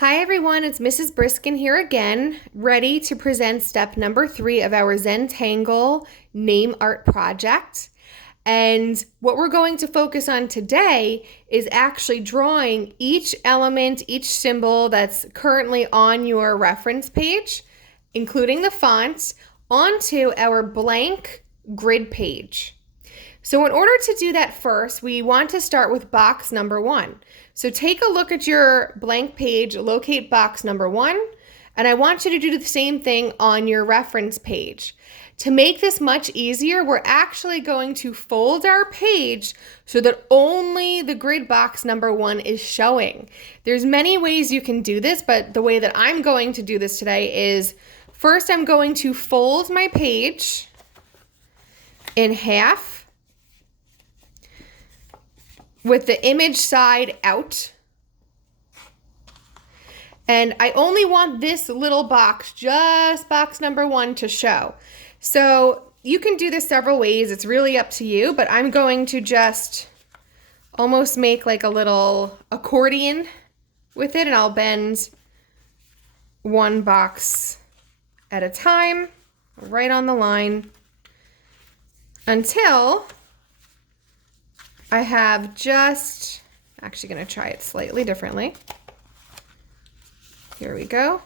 Hi everyone, it's Mrs. Briskin here again, ready to present step number 3 of our Zentangle name art project. And what we're going to focus on today is actually drawing each element, each symbol that's currently on your reference page, including the fonts, onto our blank grid page. So in order to do that first, we want to start with box number 1. So take a look at your blank page, locate box number 1, and I want you to do the same thing on your reference page. To make this much easier, we're actually going to fold our page so that only the grid box number 1 is showing. There's many ways you can do this, but the way that I'm going to do this today is first I'm going to fold my page in half with the image side out. And I only want this little box, just box number 1, to show. So you can do this several ways. It's really up to you, but I'm going to just almost make like a little accordion with it, and I'll bend one box at a time, right on the line, until I have just, actually going to try it slightly differently. Here we go.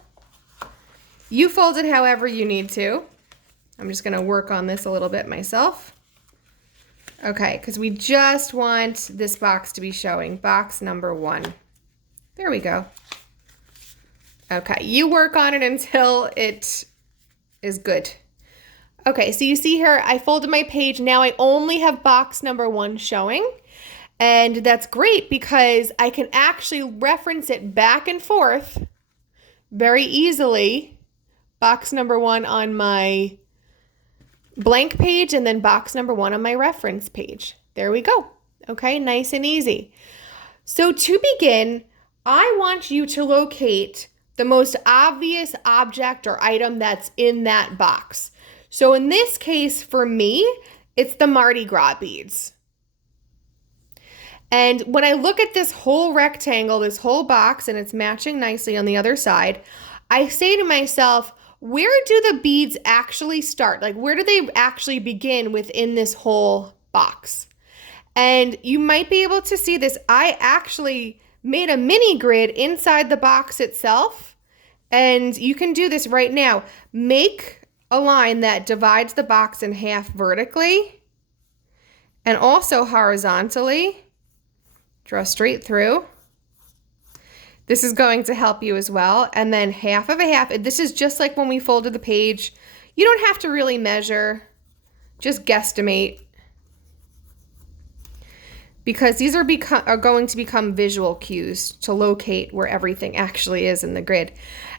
You fold it however you need to. I'm just going to work on this a little bit myself. Okay, because we just want this box to be showing, box number 1. There we go. Okay, you work on it until it is good. Okay, so you see here, I folded my page. Now I only have box number 1 showing. And that's great because I can actually reference it back and forth very easily. Box number 1 on my blank page and then box number 1 on my reference page. There we go. Okay, nice and easy. So to begin, I want you to locate the most obvious object or item that's in that box. So in this case, for me, it's the Mardi Gras beads. And when I look at this whole rectangle, this whole box, and it's matching nicely on the other side, I say to myself, where do the beads actually start? Like, where do they actually begin within this whole box? And you might be able to see this. I actually made a mini grid inside the box itself. And you can do this right now. Make a line that divides the box in half vertically and also horizontally. Draw straight through. This is going to help you as well. And then half of a half. This is just like when we folded the page. You don't have to really measure, just guesstimate, because these are going to become visual cues to locate where everything actually is in the grid.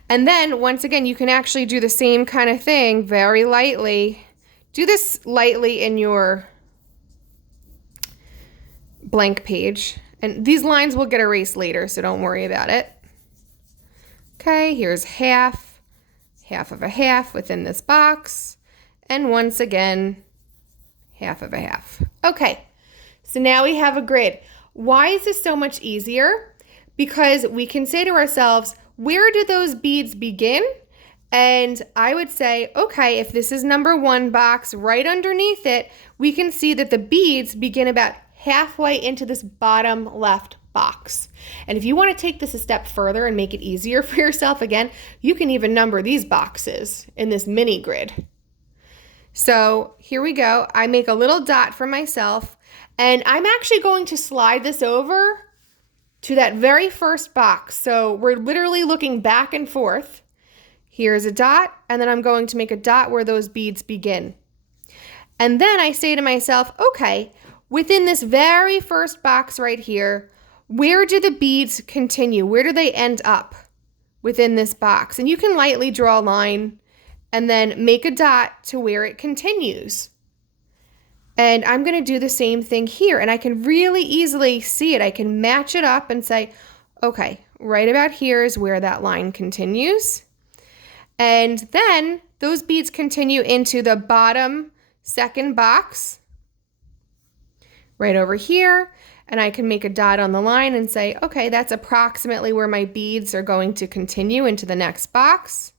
And then, once again, you can actually do the same kind of thing very lightly. Do this lightly in your blank page. And these lines will get erased later, so don't worry about it. Okay, here's half of a half within this box. And once again, half of a half. Okay, so now we have a grid. Why is this so much easier? Because we can say to ourselves, where do those beads begin? And I would say, okay, if this is number 1 box, right underneath it, we can see that the beads begin about halfway into this bottom left box. And if you want to take this a step further and make it easier for yourself, again, you can even number these boxes in this mini grid. So here we go. I make a little dot for myself, and I'm actually going to slide this over to that very first box. So we're literally looking back and forth. Here's a dot, and then I'm going to make a dot where those beads begin. And then I say to myself, okay, within this very first box right here, where do the beads continue? Where do they end up within this box? And you can lightly draw a line and then make a dot to where it continues. And I'm going to do the same thing here, and I can really easily see it. I can match it up and say, okay, right about here is where that line continues. And then those beads continue into the bottom second box, right over here. and I can make a dot on the line and say, okay, that's approximately where my beads are going to continue into the next box.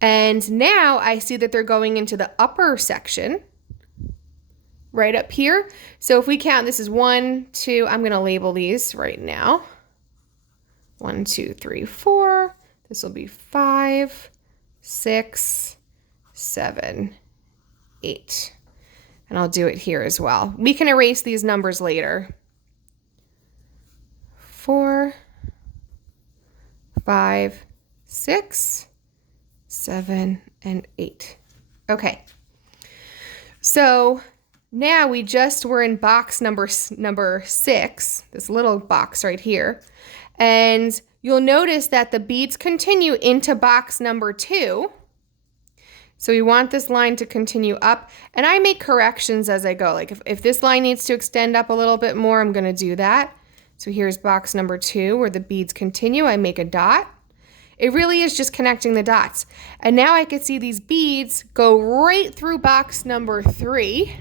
And now I see that they're going into the upper section right up here. So if we count, this is 1, 2, I'm going to label these right now. 1, 2, 3, 4. This will be 5, 6, 7, 8. And I'll do it here as well. We can erase these numbers later. 4, 5, 6, 7, and 8. Okay. So now we just were in box number 6, this little box right here. And you'll notice that the beads continue into box number 2. So we want this line to continue up, and I make corrections as I go. Like if this line needs to extend up a little bit more, I'm gonna do that. So here's box number 2 where the beads continue. I make a dot. It really is just connecting the dots. And now I can see these beads go right through box number 3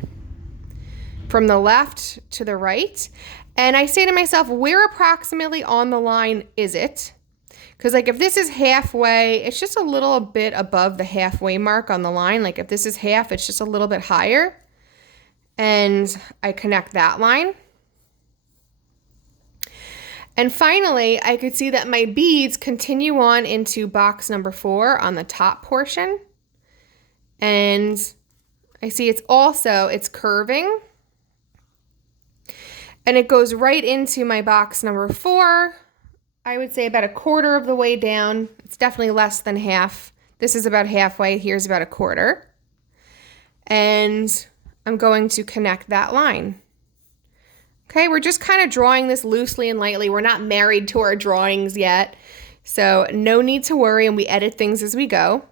from the left to the right. And I say to myself, where approximately on the line is it? Because like if this is halfway, it's just a little bit above the halfway mark on the line. Like if this is half, it's just a little bit higher. And I connect that line. And finally, I could see that my beads continue on into box number 4 on the top portion. And I see it's curving. And it goes right into my box number 4. I would say about a quarter of the way down. It's definitely less than half. This is about halfway. Here's about a quarter. And I'm going to connect that line. Okay, we're just kind of drawing this loosely and lightly. We're not married to our drawings yet. So no need to worry, and we edit things as we go.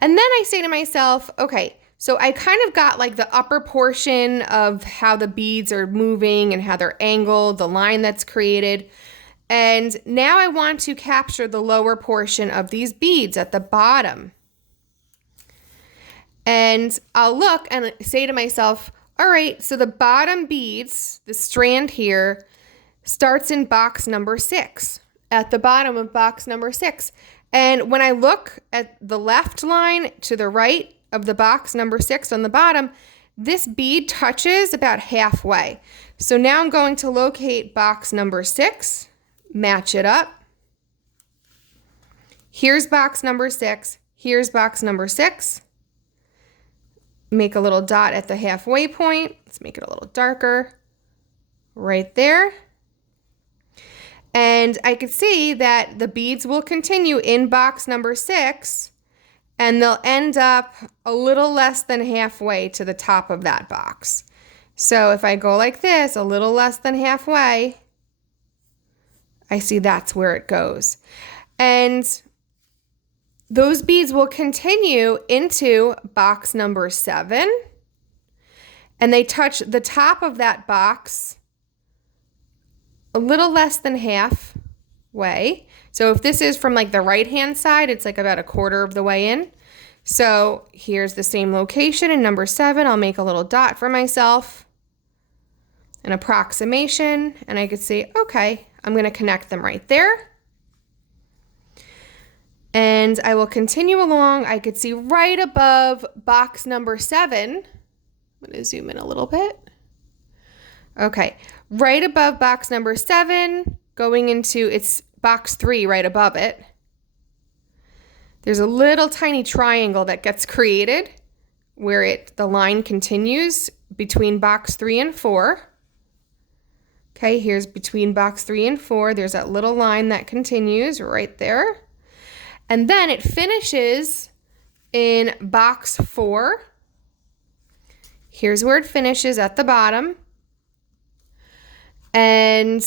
And then I say to myself, okay, so I kind of got like the upper portion of how the beads are moving and how they're angled, the line that's created. And now I want to capture the lower portion of these beads at the bottom. And I'll look and say to myself, all right, so the bottom beads, the strand here, starts in box number 6, at the bottom of box number 6. And when I look at the left line to the right of the box number 6 on the bottom, this bead touches about halfway. So now I'm going to locate box number 6, match it up. Here's box number 6. Here's box number 6. Make a little dot at the halfway point. Let's make it a little darker. Right there. And I can see that the beads will continue in box number 6, and they'll end up a little less than halfway to the top of that box. So if I go like this, a little less than halfway, I see that's where it goes. And those beads will continue into box number 7, and they touch the top of that box a little less than halfway. So if this is from like the right-hand side, it's like about a quarter of the way in. So here's the same location in number 7. I'll make a little dot for myself, an approximation, and I could see, okay, I'm going to connect them right there. And I will continue along. I could see right above box number 7. I'm going to zoom in a little bit. Okay, right above box number 7, going into its box 3 right above it. There's a little tiny triangle that gets created where the line continues between box 3 and 4. Okay, here's between box 3 and 4. There's that little line that continues right there. And then it finishes in box 4. Here's where it finishes at the bottom. And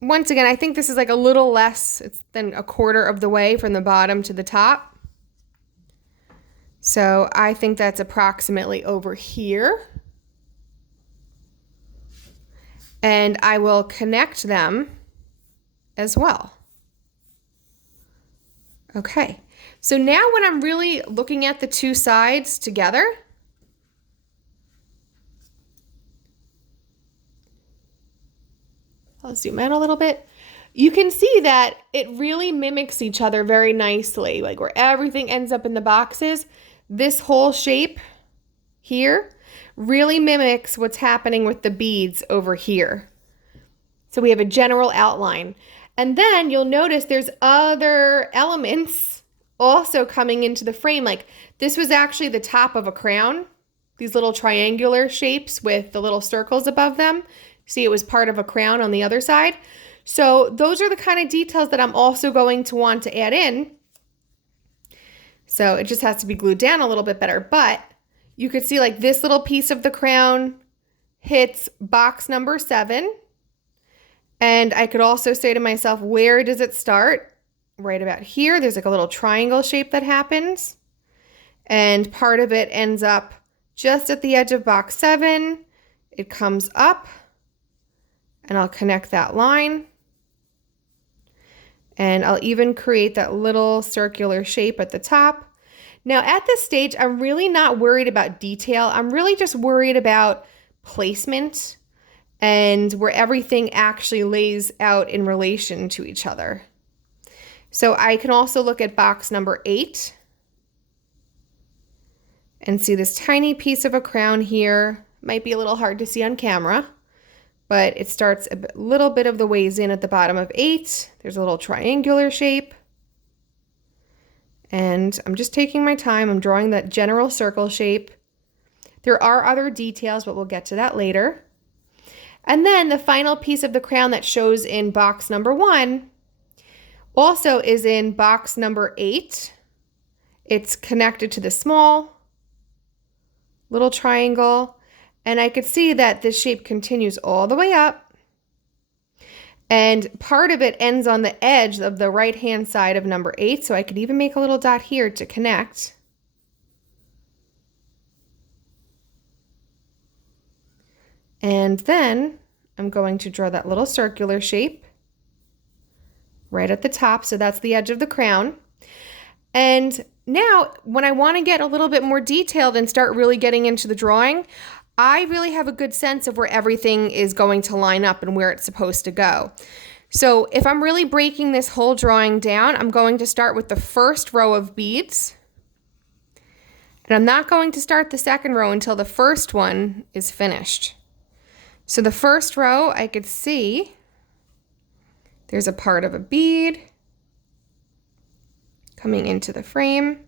once again, I think this is like a little less than a quarter of the way from the bottom to the top. So I think that's approximately over here. And I will connect them as well. Okay, so now when I'm really looking at the two sides together, I'll zoom in a little bit. You can see that it really mimics each other very nicely, like where everything ends up in the boxes. This whole shape here really mimics what's happening with the beads over here. So we have a general outline. And then you'll notice there's other elements also coming into the frame. Like this was actually the top of a crown, these little triangular shapes with the little circles above them. See, it was part of a crown on the other side. So those are the kind of details that I'm also going to want to add in. So it just has to be glued down a little bit better. But you could see like this little piece of the crown hits box number 7. And I could also say to myself, where does it start? Right about here. There's like a little triangle shape that happens. And part of it ends up just at the edge of box 7. It comes up. And I'll connect that line. And I'll even create that little circular shape at the top. Now at this stage, I'm really not worried about detail. I'm really just worried about placement and where everything actually lays out in relation to each other. So I can also look at box number 8 and see this tiny piece of a crown here. Might be a little hard to see on camera, but it starts a little bit of the ways in at the bottom of 8. There's a little triangular shape. And I'm just taking my time. I'm drawing that general circle shape. There are other details, but we'll get to that later. And then the final piece of the crown that shows in box number 1 also is in box number 8. It's connected to the small little triangle. And I could see that this shape continues all the way up. And part of it ends on the edge of the right-hand side of number 8. So I could even make a little dot here to connect. And then I'm going to draw that little circular shape right at the top. So that's the edge of the crown. And now when I want to get a little bit more detailed and start really getting into the drawing, I really have a good sense of where everything is going to line up and where it's supposed to go. So if I'm really breaking this whole drawing down, I'm going to start with the first row of beads. And I'm not going to start the second row until the first one is finished. So the first row, I could see there's a part of a bead coming into the frame.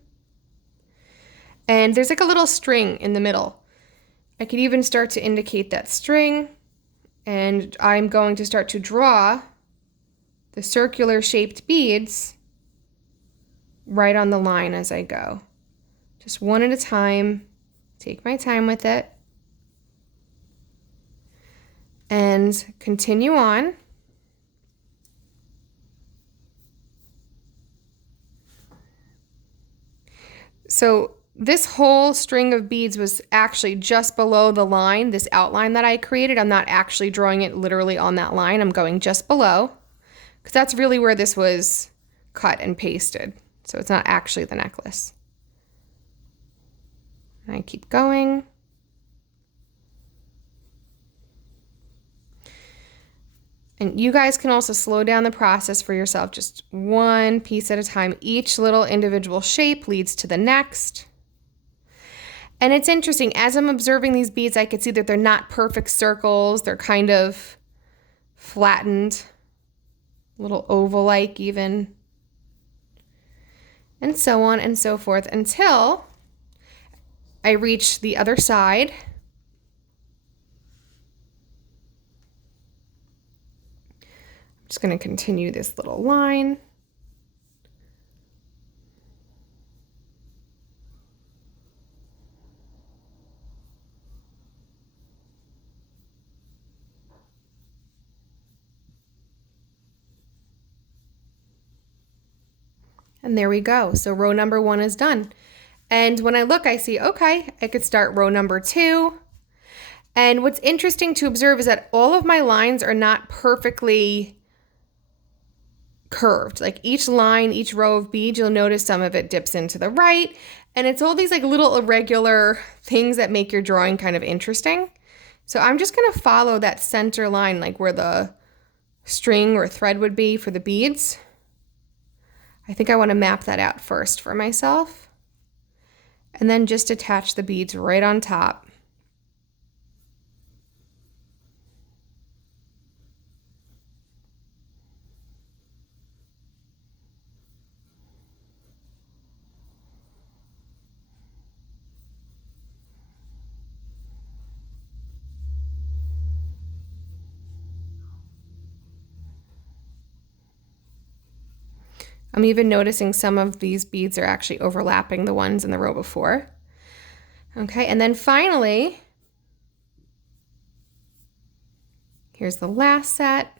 And there's like a little string in the middle. I could even start to indicate that string. And I'm going to start to draw the circular shaped beads right on the line as I go. Just one at a time. Take my time with it. And continue on. So this whole string of beads was actually just below the line, this outline that I created. I'm not actually drawing it literally on that line. I'm going just below because that's really where this was cut and pasted. So it's not actually the necklace. And I keep going. And you guys can also slow down the process for yourself, just one piece at a time. Each little individual shape leads to the next. And it's interesting, as I'm observing these beads, I could see that they're not perfect circles. They're kind of flattened, a little oval-like even, and so on and so forth until I reach the other side. Just going to continue this little line. And there we go. So row number 1 is done. And when I look, I see, okay, I could start row number 2. And what's interesting to observe is that all of my lines are not perfectly curved. Like each line, each row of beads, you'll notice some of it dips into the right. And it's all these like little irregular things that make your drawing kind of interesting. So I'm just going to follow that center line, like where the string or thread would be for the beads. I think I want to map that out first for myself. And then just attach the beads right on top. I'm even noticing some of these beads are actually overlapping the ones in the row before. Okay, and then finally, here's the last set.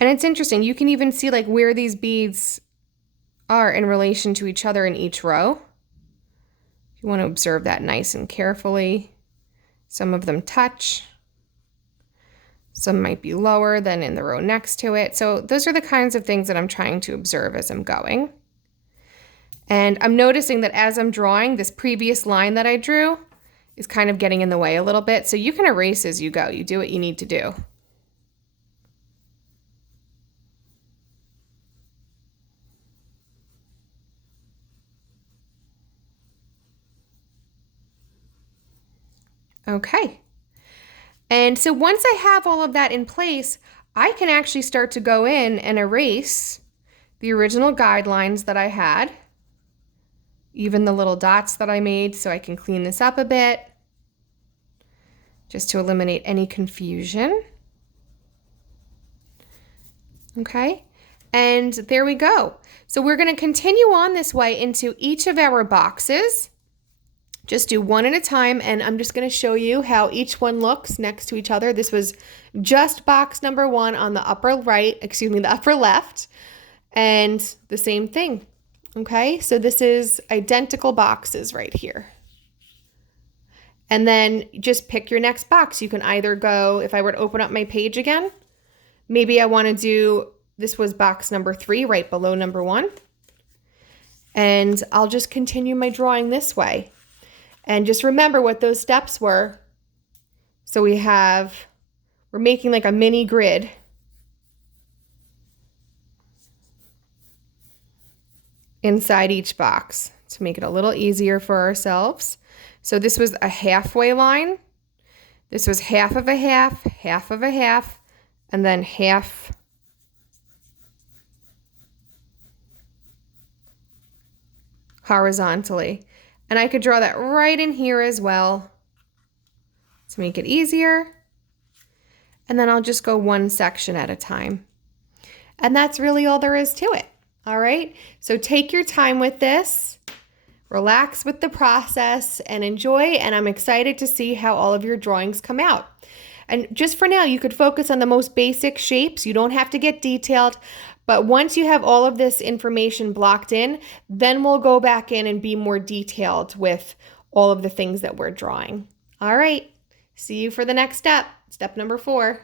And it's interesting, you can even see like where these beads are in relation to each other in each row. You want to observe that nice and carefully. Some of them touch. Some might be lower than in the row next to it. So those are the kinds of things that I'm trying to observe as I'm going. And I'm noticing that as I'm drawing, this previous line that I drew is kind of getting in the way a little bit. So you can erase as you go. You do what you need to do. Okay. And so once I have all of that in place, I can actually start to go in and erase the original guidelines that I had, even the little dots that I made, so I can clean this up a bit, just to eliminate any confusion. Okay, and there we go. So we're going to continue on this way into each of our boxes. Just do one at a time, and I'm just going to show you how each one looks next to each other. This was just box number 1 on the upper right, the upper left, and the same thing. Okay, so this is identical boxes right here. And then just pick your next box. You can either go, if I were to open up my page again, maybe I want to do, this was box number 3 right below number 1. And I'll just continue my drawing this way. And just remember what those steps were. So we're making like a mini grid. Inside each box to make it a little easier for ourselves. So this was a halfway line. This was half of a half, half of a half, and then half horizontally. And I could draw that right in here as well to make it easier. And then I'll just go one section at a time. And that's really all there is to it. All right, so take your time with this, relax with the process, and enjoy. And I'm excited to see how all of your drawings come out. And just for now, you could focus on the most basic shapes. You don't have to get detailed. But once you have all of this information blocked in, then we'll go back in and be more detailed with all of the things that we're drawing. All right, see you for the next step, step number 4.